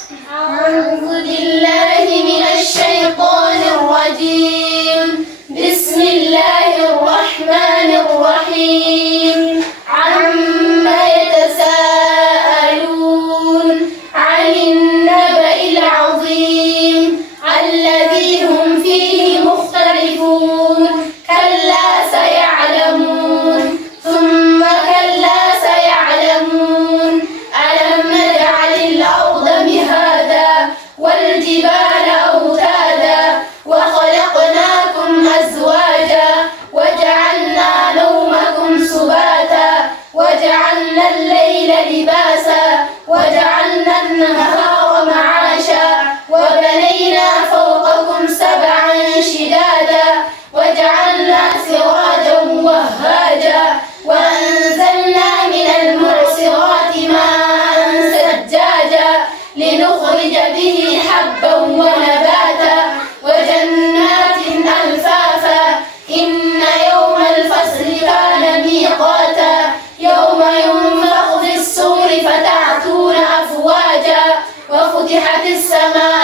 أعوذ بالله من الشيطان الرجيم. بسم الله الرحمن الرحيم. عما يتساءلون عن النبأ العظيم الذي هم فيه مختلفون. كلا سيعلمون ثم كلا سيعلمون. ألم نجعل الأرض مهادا والجبال أوتادا وخلقناكم أزواجا وجعلنا نومكم سباتا وجعلنا الليل لباسا وجعلنا النهار معاشا وبنينا فوقكم سبعا شدادا وجعلنا سراجا وهاجا وأنزلنا من المعصرات ماء ثجاجا لنخرج به حبا ونباتا وجنات ألفافا. إن يوم الفصل كان ميقاتا يوم ينفخ في الصور فتأتون أفواجا وفتحت السماء